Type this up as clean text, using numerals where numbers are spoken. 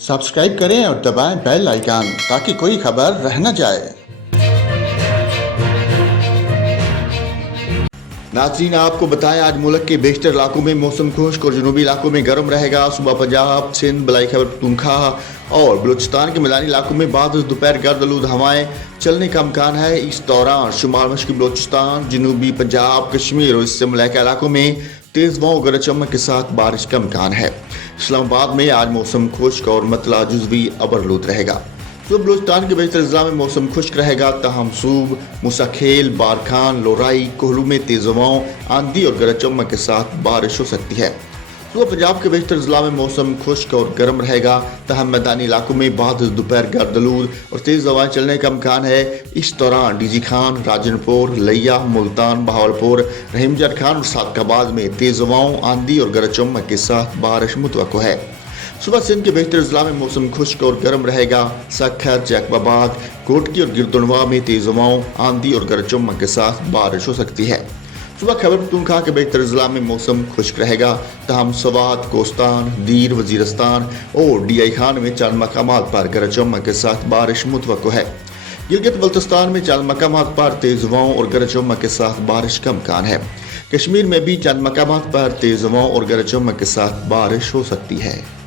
Subscribe करें और दबाएं बेल आइकन ताकि कोई खबर रह न जाए। नाज़रीन, आपको बताएं आज मुल्क के बेशतर इलाकों में मौसम खुश्क और जनूबी इलाकों में गर्म रहेगा। सुबह पंजाब, सिंध, बलाई खैबर पख्तूनख्वा और बलूचिस्तान के मैदानी इलाकों में बाद दोपहर गर्द आलूद हवाएं चलने का इम्कान है। इस दौरान शुमाल मशरक़ी बलूचिस्तान, जनूबी पंजाब, कश्मीर और इससे मुलाका इलाकों में तेज़ हवाओं गरज चमक के साथ बारिश का इम्कान है। इस्लामाबाद में आज मौसम खुश्क और मतला जुज़वी अबरलूद रहेगा। तो बलूचिस्तान के बेहतर अजला में मौसम खुश्क रहेगा, तहम सूब, मूसाखेल, बारखान, लोराई, कोहलू में तेज हवाओं, आंधी और गरज चमक के साथ बारिश हो सकती है। तो पंजाब के बेहतर अजला में मौसम खुश्क और गर्म रहेगा, तहम मैदानी इलाकों में बाद दोपहर गर्दलूद और तेज हवाएं चलने का इम्कान है। इस दौरान डीजी खान, राजनपुर, लिया, मुल्तान, बहावलपुर, रहीमजर खान और सादकाबाद में तेज हवाओं, आंधी और गरज चमक के साथ बारिश मुतवक्को है। सुबह सिंध के बेहतर अजला में मौसम खुश्क और गर्म रहेगा। सखर, जैकबाबाद, कोटकी और गिरदुनवा में तेज हवाओं, आंधी और गरज चमक के साथ बारिश हो सकती है। सुबह खैबर पख्तूनख्वा के बेहतर अजला में मौसम खुश्क रहेगा, तहम सवात, कोस्तान, दीर, वजीरस्तान और डीआई खान में चंद मकामात पर गरज चमक के साथ बारिश मुतवक्को है। गिलगित बल्तिस्तान में चंद मकामात पर तेज हवाओं और गरज चमक के साथ बारिश का इम्कान है। कश्मीर में भी चंद मकामात पर तेज हवाओं और गरज चमक के साथ बारिश हो सकती है।